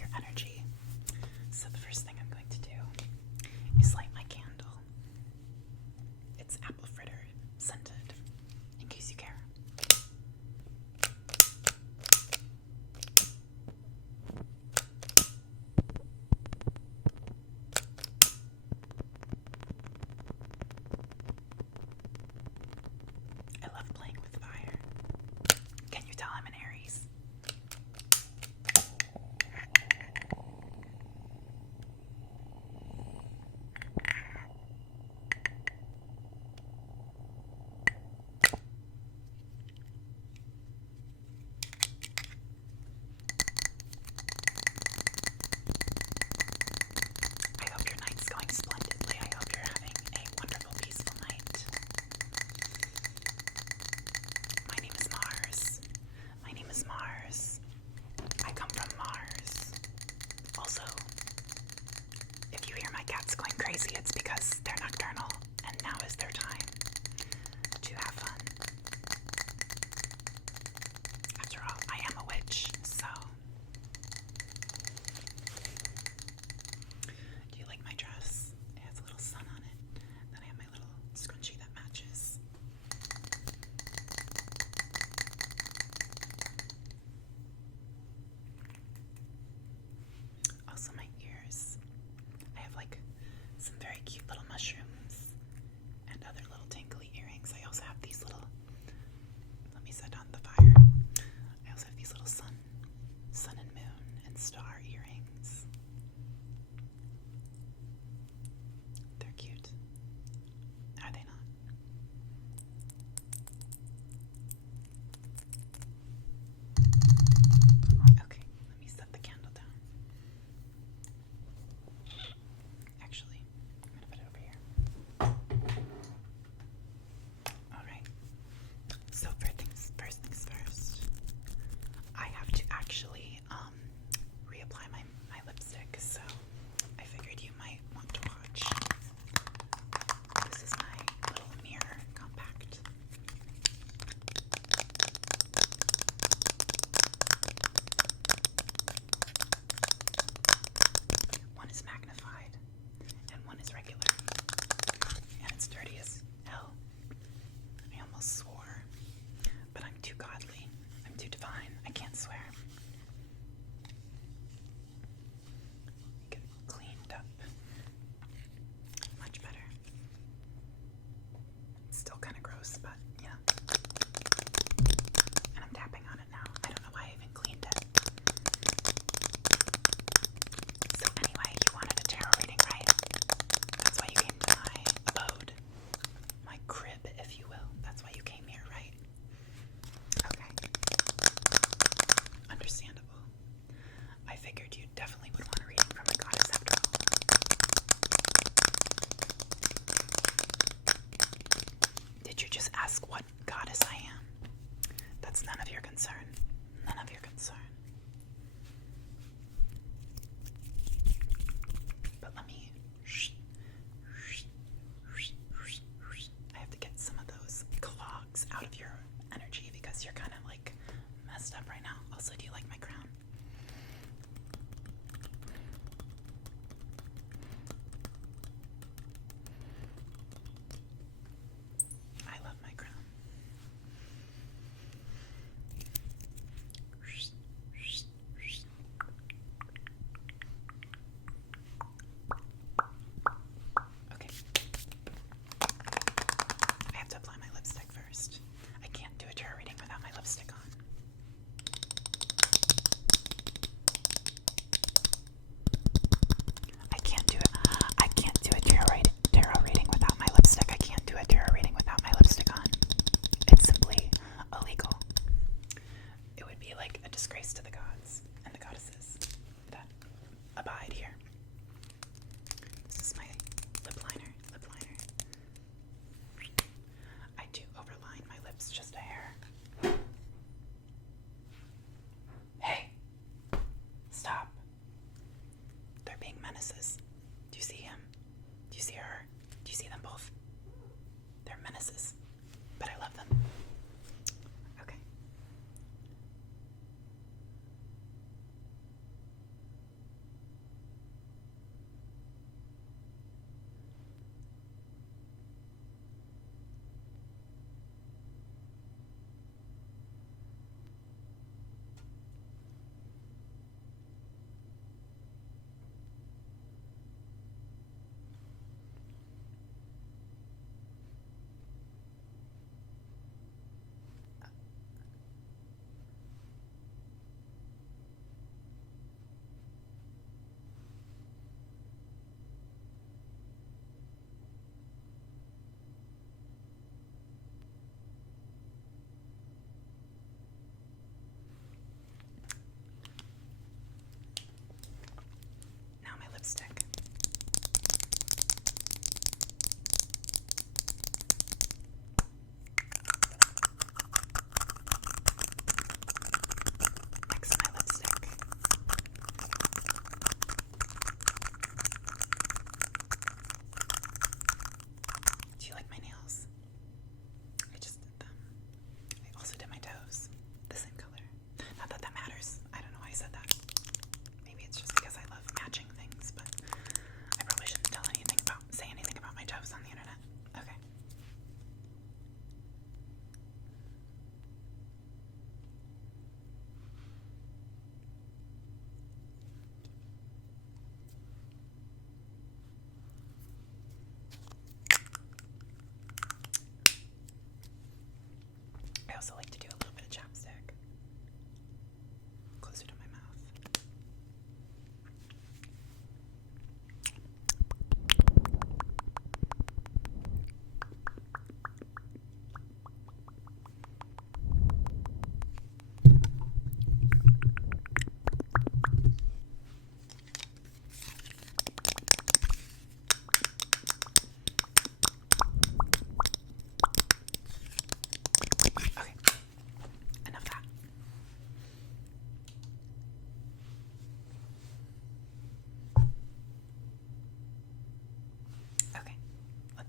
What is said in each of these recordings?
your energy. So the first thing I'm going to do is light my candle. It's apple fritter scented, in case you care. I love playing with fire. Can you tell I'm an Aries?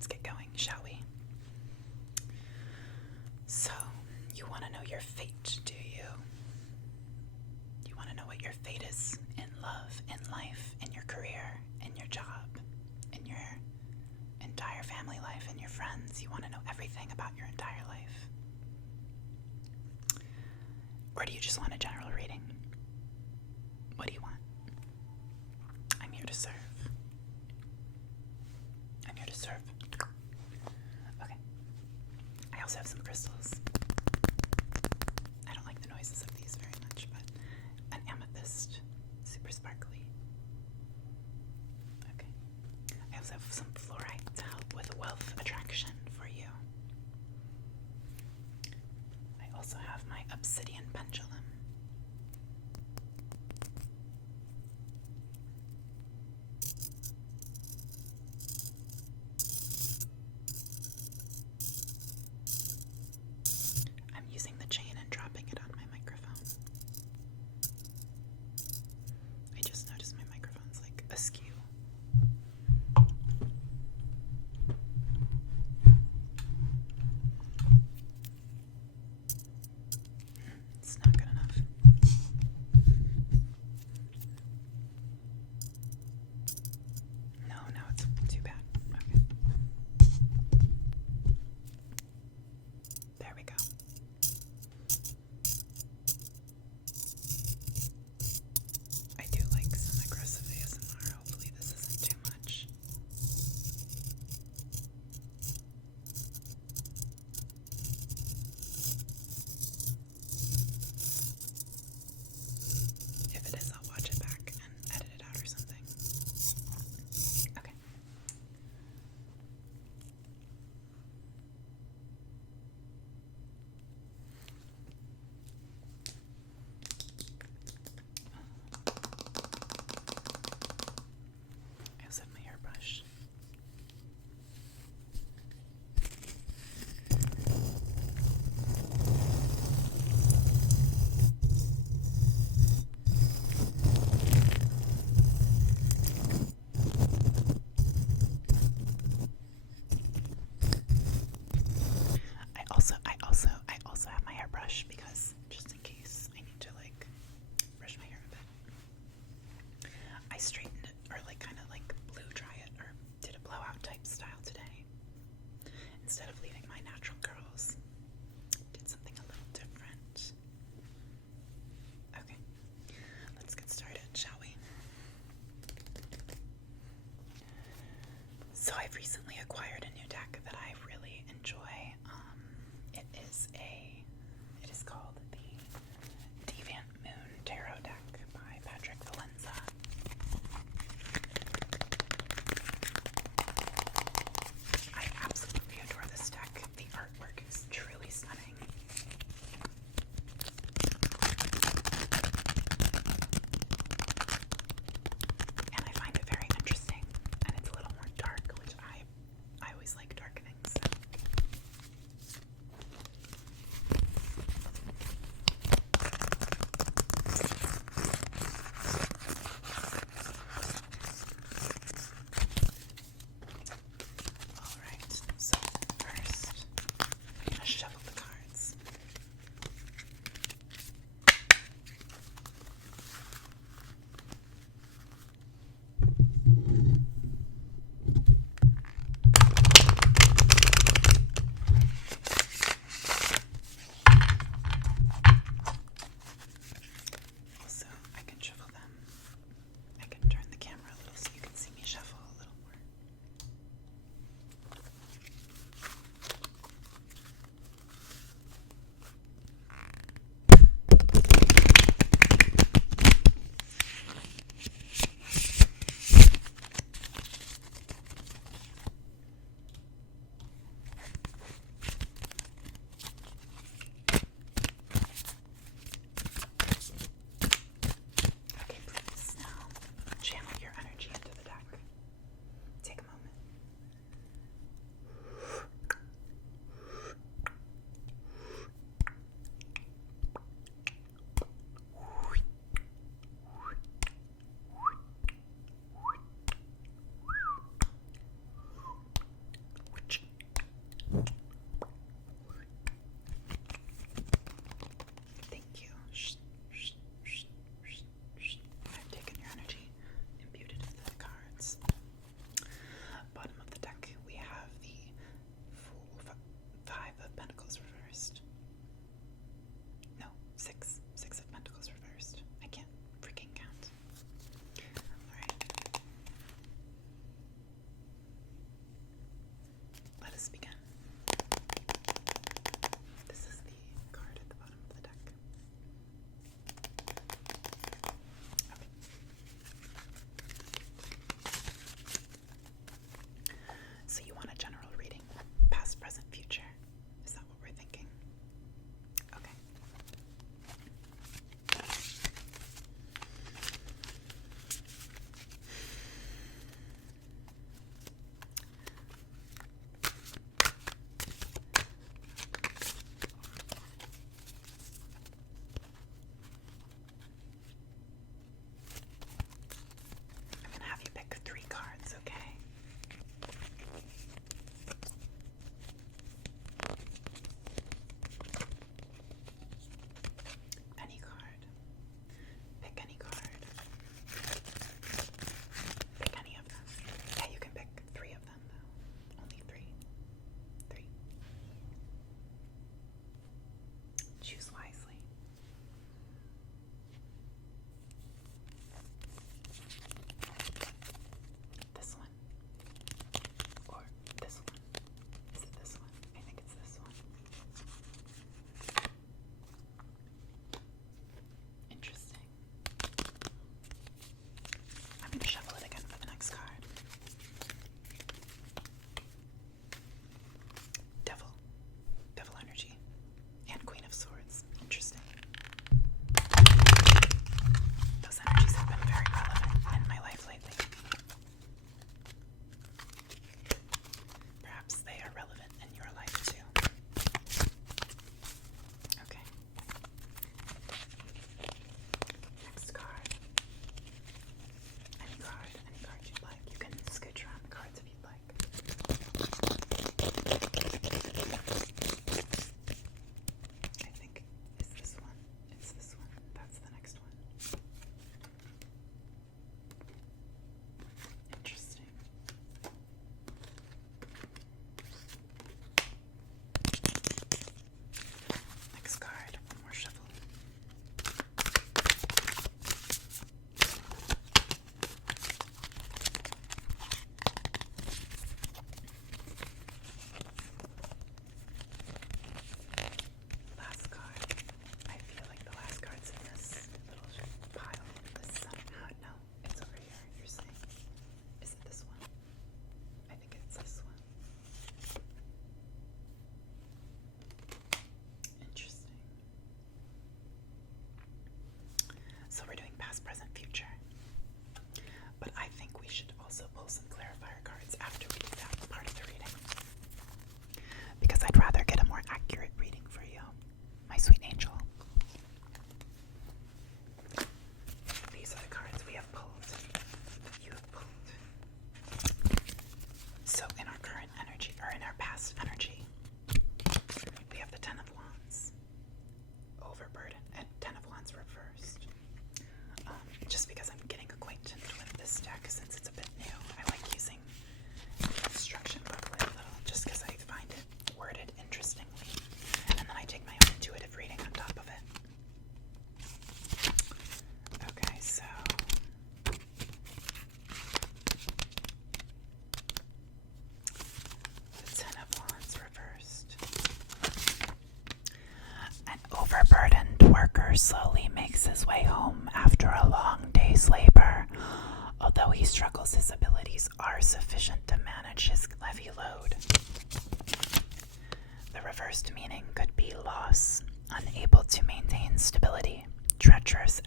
let's get going, shall we? So, you want to know your fate, do you? You want to know what your fate is in love, in life, in your career, in your job, in your entire family life, in your friends. You want to know everything about your entire life. Or do you just want a general reading? What do you want? I'm here to serve. I'm here to serve. Okay. I also have some crystals. I don't like the noises of these very much, but an amethyst, super sparkly. Okay. I also have some fluorite to help with wealth attraction for you. I also have my obsidian pendulum. I'm using the chain and dropping it on my microphone. I just noticed my microphone's like askew. It's not good enough. No, it's too bad. Okay. There we go. I do like some aggressive ASMR. Hopefully this isn't too much. If it is, I'll watch it back and edit it out or something. Okay. I also have my hairbrush. I also have my hairbrush because just in case I need to like brush my hair a bit. I straightened it or like kind of like blow dry it or did a blowout type style today. Instead of leaving my natural curls, did something a little different. Okay, let's get started, shall we? So I've recently acquired a new deck that I really enjoy. It is called the Deviant Moon Tarot deck by Patrick Valenza. I absolutely adore this deck. The artwork is truly stunning. And I find it very interesting, and it's a little more dark, which I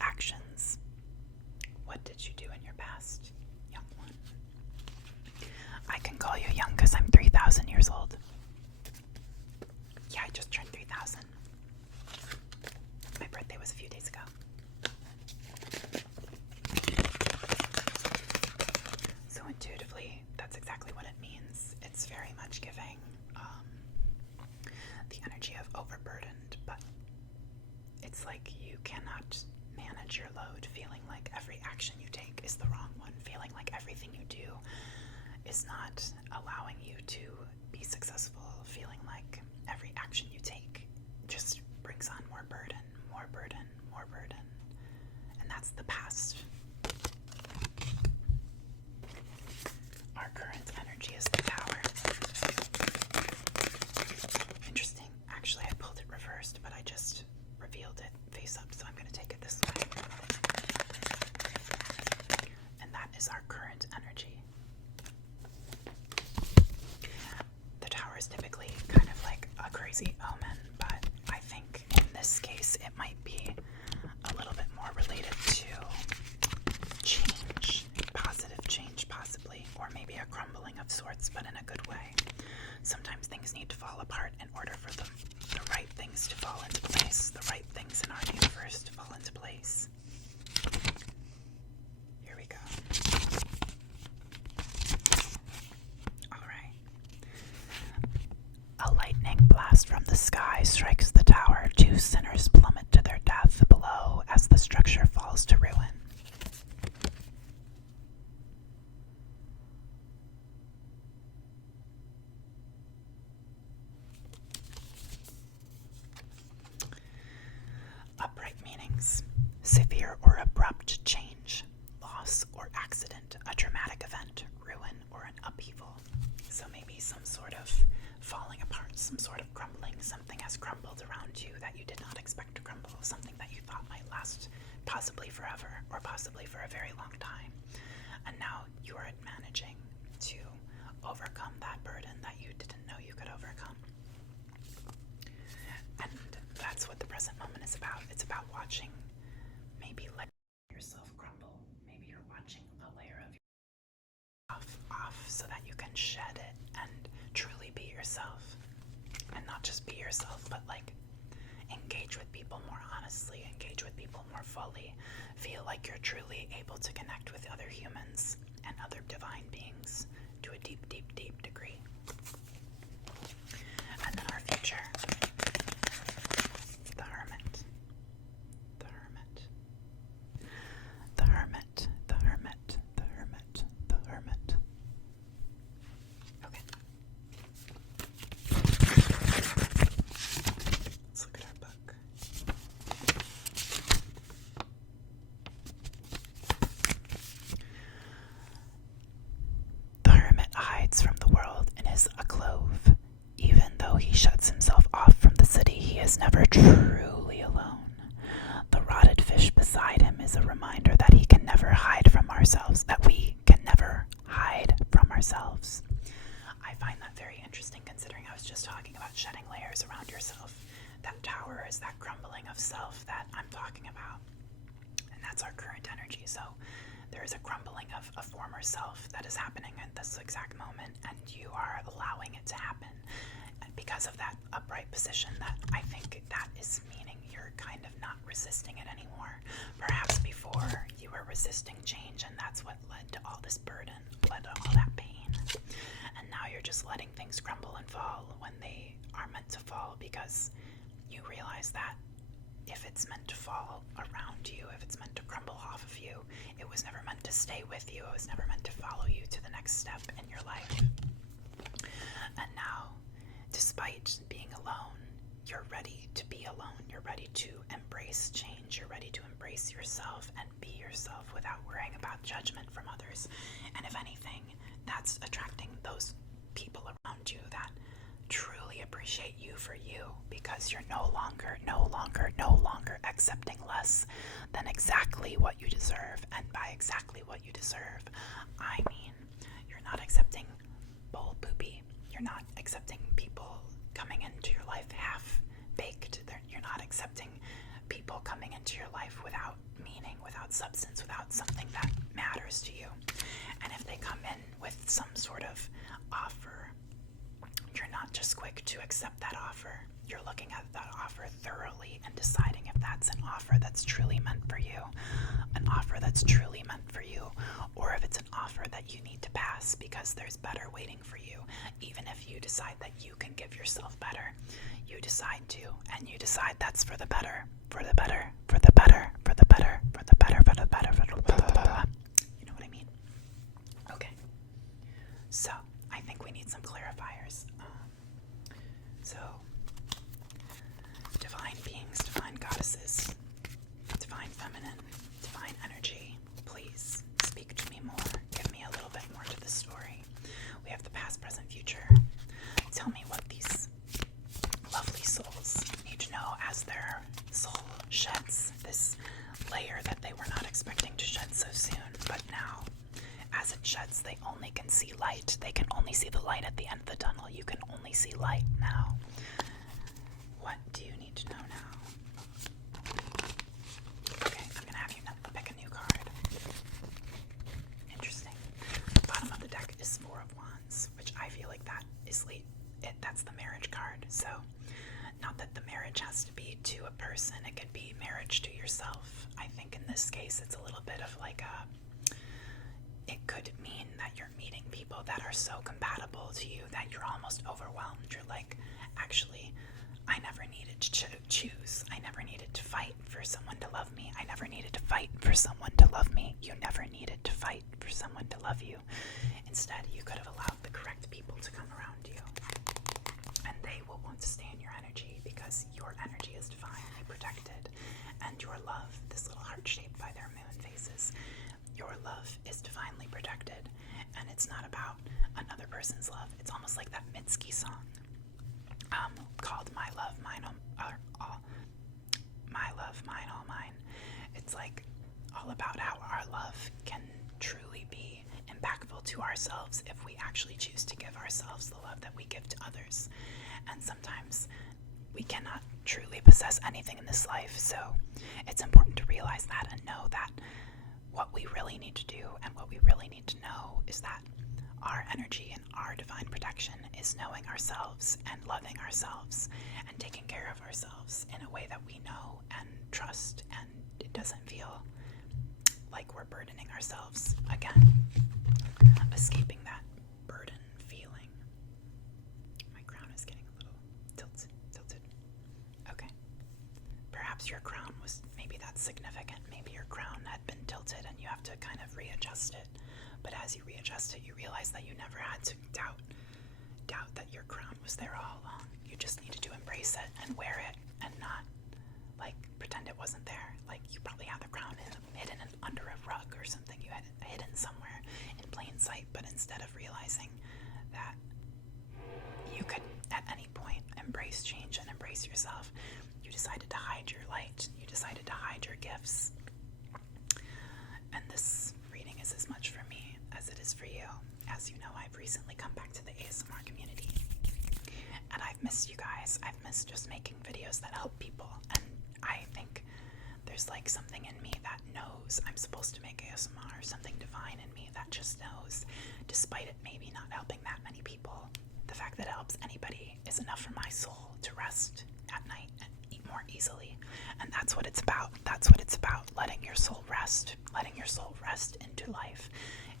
actions. What did you do in your past, young one? I can call you young because I'm 3,000 years old. Yeah, I just turned 3,000. My birthday was a few days ago. So intuitively, that's exactly what it means. It's very much giving the energy of overburdened, but it's like you cannot manage your load, feeling like every action you take is the wrong one, feeling like everything you do is not allowing you to be successful, feeling like every action you take just brings on more burden, more burden, more burden. And that's the past. Our current energy is the Tower. Interesting. Actually, I pulled it reversed, but I just revealed it face up, so I'm going to take it this way. And that is our current energy. The Tower is typically kind of like a crazy omen, but I think in this case it might be a little bit more related to change, positive change possibly, or maybe a crumbling of sorts, but in a good way. Sometimes things need to fall apart in order for the right things to fall into place, the right things in our universe to fall into place. Here we go. Alright. A lightning blast from the sky strikes the tower. 2 sinners plummet to their death below as the structure falls to ruin. Upright meanings: severe or abrupt change, loss or accident, a dramatic event, ruin or an upheaval. So maybe some sort of falling apart, some sort of crumbling, something has crumbled around you that you did not expect to crumble, something that you thought might last possibly forever or possibly for a very long time. And now you are managing to overcome that burden that you didn't know you could overcome. And that's what the present moment is about. It's about watching, maybe let yourself crumble. Maybe you're watching a layer of off so that you can shed it and truly be yourself. And not just be yourself, but like engage with people more honestly, engage with people more fully, feel like you're truly able to connect with other humans and other divine beings to a deep, deep, deep degree. And then our future. The Hermit. The Hermit. The Hermit. The Hermit. The Hermit. The Hermit. Okay. Let's look at our book. The hermit hides from the world and is a clove. Even though he shuts himself off from the city, he is never truly alone. The rotted fish beside him is a reminder that he can never hide from ourselves, that we can never hide from ourselves. I find that very interesting, considering I was just talking about shedding layers around yourself. That tower is that crumbling of self that I'm talking about. And that's our current energy. So there is a crumbling of a former self that is happening at this exact moment, and you are allowing it to happen. And because of that upright position, that I think that is meaning you're kind of not resisting it anymore. Perhaps before you were resisting change, and that's what led to all this burden, led to all that pain. And now you're just letting things crumble and fall when they are meant to fall, because you realize that if it's meant to fall around you, if it's meant to crumble off of you, it was never meant to stay with you. It was never meant to follow you to the next step in your life. And now, despite being alone, you're ready to be alone. You're ready to embrace change. You're ready to embrace yourself and be yourself without worrying about judgment from others. And if anything, that's attracting those people around you that truly appreciate you for you, because you're no longer accepting less than exactly what you deserve. And by exactly what you deserve, I mean you're not accepting bowl poopy. You're not accepting people coming into your life half baked. You're not accepting people coming into your life without meaning substance, without something that matters to you. And if they come in with some sort of offer, you're not just quick to accept that offer. You're looking at that offer thoroughly and deciding if that's an offer that's truly meant for you, an offer that's truly meant for you, or if it's an offer that you need to pass because there's better waiting for you. Even if you decide that you can give yourself better, you decide to, and you decide that's for the better, for the better, for the better, for the better, for the better, for the better, for the better. You know what I mean? Okay. So, I think we need some clarifiers. So, divine beings, divine goddesses, divine feminine, divine energy, please speak to me more. Give me a little bit more to the story. We have the past, present, future. Tell me what these lovely souls need to know as their soul sheds this layer that they were not expecting to shed so soon. But now, as it sheds, they only can see light. They can only see the light at the end of the tunnel. You can only see light now. What do you need to know now? Okay, I'm going to have you pick a new card. Interesting. The bottom of the deck is Four of Wands, which I feel like that is that's the marriage card. So, not that the marriage has to be to a person. It could be marriage to yourself. I think in this case, it's a little bit of like it could mean that you're meeting people that are so compatible to you that you're almost overwhelmed. You're like, actually, I never needed to choose. I never needed to fight for someone to love me. I never needed to fight for someone to love me. You never needed to fight for someone to love you. Instead, you could have allowed the correct people to come around you. And they will want to stay in your energy because your energy is divinely protected. And your love, this little heart shaped by their moon phases, your love is divinely protected. And it's not about another person's love. It's almost like that Mitski song. Called My Love, Mine, All My Love, Mine, All Mine. It's like all about how our love can truly be impactful to ourselves if we actually choose to give ourselves the love that we give to others. And sometimes we cannot truly possess anything in this life, so it's important to realize that and know that what we really need to do and what we really need to know is that our energy and our divine protection is knowing ourselves and loving ourselves and taking care of ourselves in a way that we know and trust, and it doesn't feel like we're burdening ourselves again. Escaping that burden feeling. My crown is getting a little tilted. Okay. Perhaps your crown was, maybe that's significant. Maybe your crown had been tilted and you have to kind of readjust it. But as you readjust it, you realize that you never had to doubt that your crown was there all along. You just needed to embrace it and wear it and not, like, pretend it wasn't there. Like, you probably had the crown hidden under a rug or something. You had it hidden somewhere in plain sight. But instead of realizing that you could, at any point, embrace change and embrace yourself, you decided to hide your light. You decided to hide your gifts. And this reading is as much for me as it is for you. As you know, I've recently come back to the ASMR community. And I've missed you guys. I've missed just making videos that help people. And I think there's like something in me that knows I'm supposed to make ASMR, something divine in me that just knows, despite it maybe not helping that many people, the fact that it helps anybody is enough for my soul to rest at night and eat more easily. And that's what it's about. That's what it's about. Letting your soul rest. Letting your soul rest into life.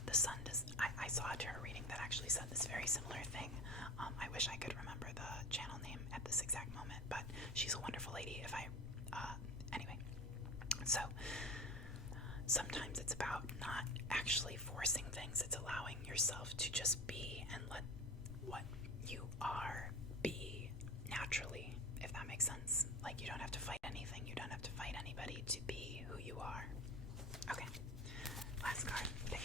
The sun does. I saw a tarot reading that actually said this very similar thing. I wish I could remember the channel name at this exact moment, but she's a wonderful lady. Anyway, so sometimes it's about not actually forcing things. It's allowing yourself to just be and let what you are be naturally, if that makes sense. Like, you don't have to fight anything. You don't have to fight anybody to be who you are. Okay, last card. Pick.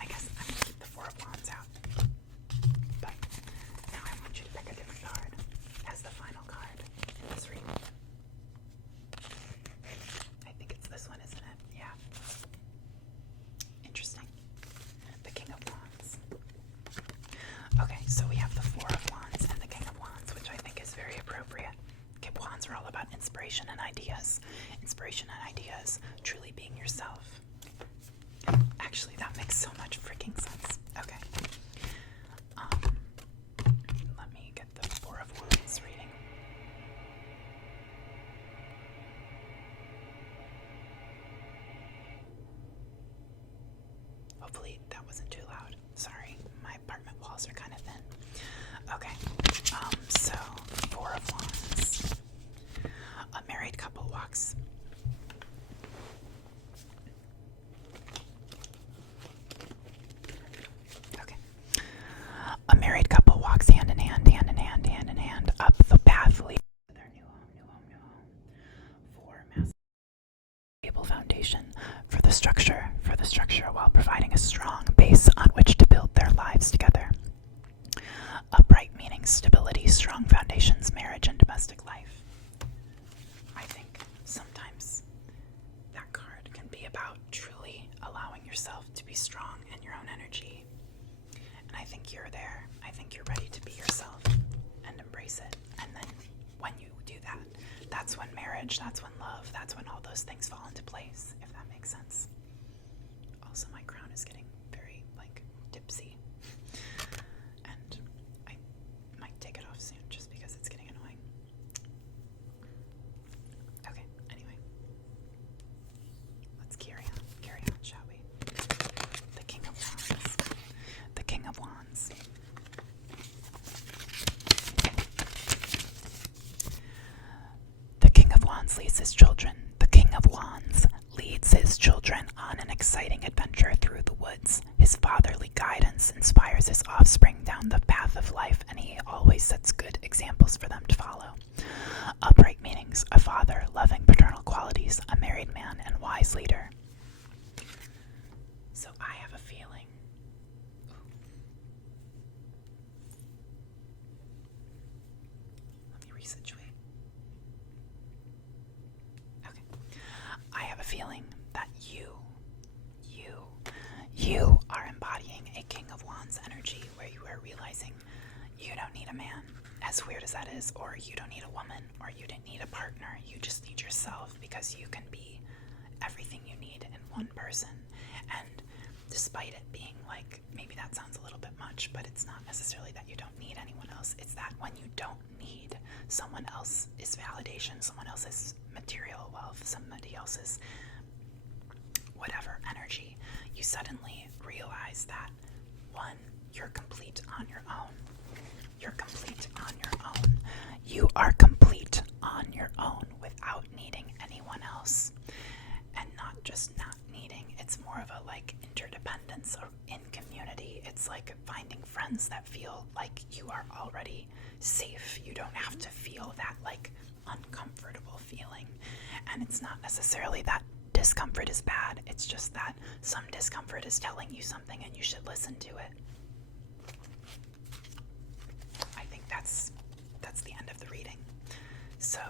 I guess I'm going to keep the Four of Wands out. But now I want you to pick a different card as the final card in this reading. I think it's this one, isn't it? Yeah. Interesting. The King of Wands. Okay, so we have the Four of Wands and the King of Wands, which I think is very appropriate. Wands are all about inspiration and ideas. Inspiration and yourself. Actually, that makes so much freaking sense. Okay. Let me get the Four of Wands reading. Hopefully that wasn't too loud. Sorry, my apartment walls are kind of thin. Okay, so Four of Wands. A married couple walks. Okay. A married couple walks hand in hand, hand in hand, hand in hand up the path leading to their new home, new home, new home. For massive stable foundation for the structure while providing a strong base on which to build their lives together. Upright meaning stability, strong foundations, marriage, and domestic life. I think sometimes that card can be about truly allowing yourself to be strong in your own energy. And I think you're there. I think you're ready to be yourself and embrace it. And then when you do that, that's when marriage, that's when love, that's when all those things fall into place, if that makes sense. Also, my crown is getting very, tipsy. And I might take it off soon just because it's getting annoying. Okay, anyway. Let's carry on, shall we? The King of Wands. The King of Wands. The King of Wands leads his children. The King of Wands leads his children on an exciting adventure through the woods. His fatherly guidance inspires his offspring down the path of life, and he always sets good examples for them to follow. Upright meanings: a father, loving paternal qualities, a married man, and wise leader. So I have a feeling. Let me resituate. Okay. I have a feeling that you are embodying a King of Wands energy where you are realizing you don't need a man, as weird as that is, or you don't need a woman, or you didn't need a partner. You just need yourself, because you can be everything you need in one person. And despite it being maybe that sounds a little bit much, but it's not necessarily that you don't need anyone else. It's that when you don't need someone else's validation, someone else's material wealth, somebody else's whatever energy, you suddenly realize that, one, you're complete on your own. You're complete on your own. You are complete on your own without needing anyone else. And not just not needing, it's more of a interdependence or in community. It's like finding friends that feel like you are already safe. You don't have to feel that uncomfortable feeling. And it's not necessarily that discomfort is bad. It's just that some discomfort is telling you something and you should listen to it. I think that's the end of the reading. So,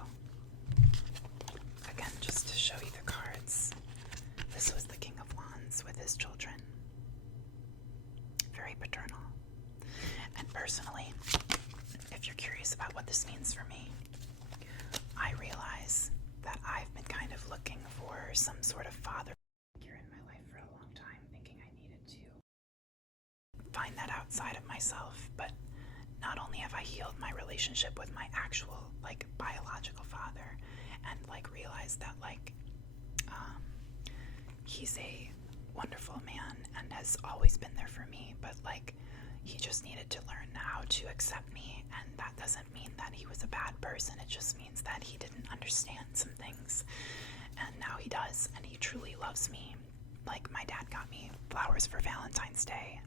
again, just to show you the cards, this was the King of Wands with his children. Very paternal. And personally, if you're curious about what this means for me, I realize that I've been kind of looking for some sort of father figure in my life for a long time, thinking I needed to find that outside of myself. But not only have I healed my relationship with my actual biological father, and realized that he's a wonderful man and has always been there for me, but he just needed to learn how to accept me, and that doesn't mean that he was a bad person. It just means that he didn't understand some things, and now he does, and he truly loves me. My dad got me flowers for Valentine's Day,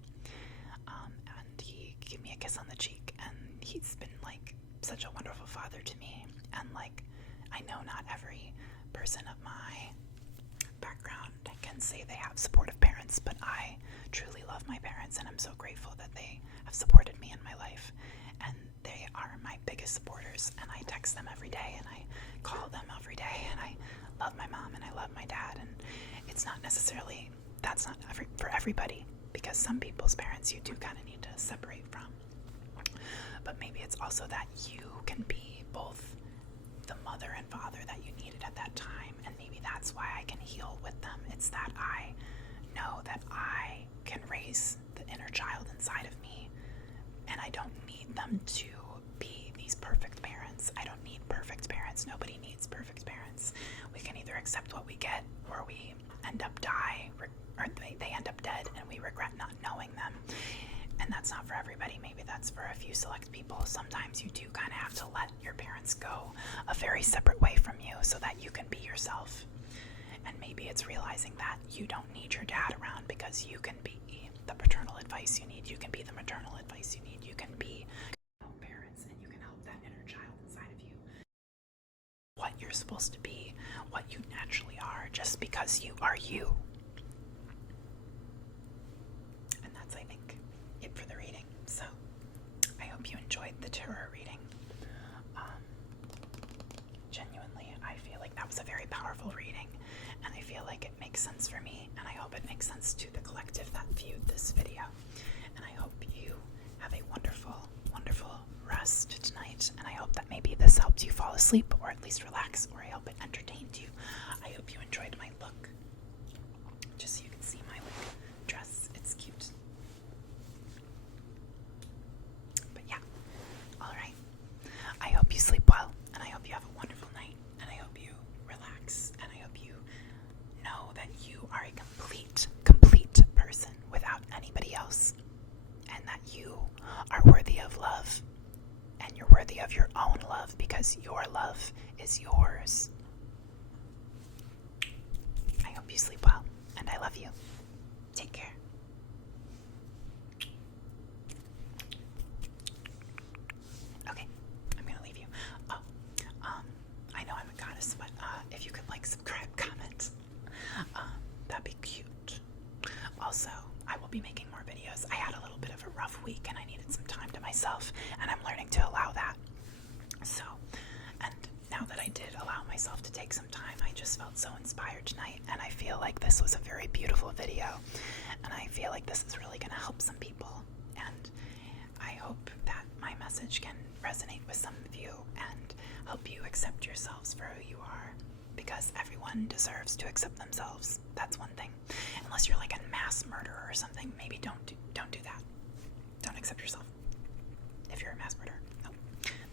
and he gave me a kiss on the cheek, and he's been such a wonderful father to me. And I know not every person of my background can say they have supportive parents, but I truly love my parents, and I'm so grateful that they have supported me in my life, and they are my biggest supporters. And I text them every day, and I call them every day, and I love my mom and I love my dad. And it's not necessarily, that's not for everybody, because some people's parents you do kind of need to separate from. But maybe it's also that you can be both the mother and father that you needed at that time, and maybe that's that's why I can heal with them. It's that I know that I can raise the inner child inside of me, and I don't need them to be these perfect parents. I don't need perfect parents. Nobody needs perfect parents. We can either accept what we get, or we end up or they end up dead and we regret not knowing them. And that's not for everybody. Maybe that's for a few select people. Sometimes you do kind of have to let your parents go a very separate way from you so that you can be yourself. And maybe it's realizing that you don't need your dad around because you can be the paternal advice you need. You can be the maternal advice you need. You can be parents, and you can help that inner child inside of you. What you're supposed to be, what you naturally are, just because you are you. And that's, I think, it for the reading. So I hope you enjoyed the tarot reading. Genuinely, I feel like that was a very powerful reading, and I feel like it makes sense for me, and I hope it makes sense to the collective that viewed this video. And I hope you have a wonderful, wonderful rest tonight, and I hope that maybe this helped you fall asleep, or at least relax, or I hope it entertained you. I hope you enjoyed my look. Just so you can see my dress, it's cute. But yeah, alright. I hope you sleep well, and I hope you have a wonderful night, and I hope you relax, and I hope you know that you are a complete person without anybody else, and that you are worthy of love, and you're worthy of your own love because your love is yours. I hope you sleep well, and I love you. Take care. Okay, I'm gonna leave you. Oh, I know I'm a goddess, but if you could like, subscribe, comment, that'd be cute. Also, I will be making more videos. I had a little bit of a rough week and I needed some time to myself, and I'm learning to allow that. So, and now that I did allow myself to take some time, I just felt so inspired tonight, and I feel like this was a very beautiful video, and I feel like this is really going to help some people, and I hope that my message can resonate with some of you and help you accept yourselves for who you are, because everyone deserves to accept themselves. That's one thing. Unless you're like a mass murderer or something, maybe don't do that. Don't accept yourself if you're a mass murderer. No,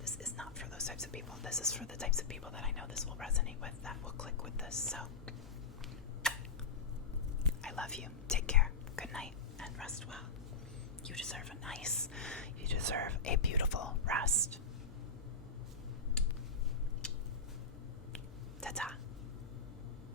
this is not for those types of people. This is for the types of people that I know this will resonate with, that will click with this. So I love you. Take care. Good night and rest well. You deserve a beautiful rest.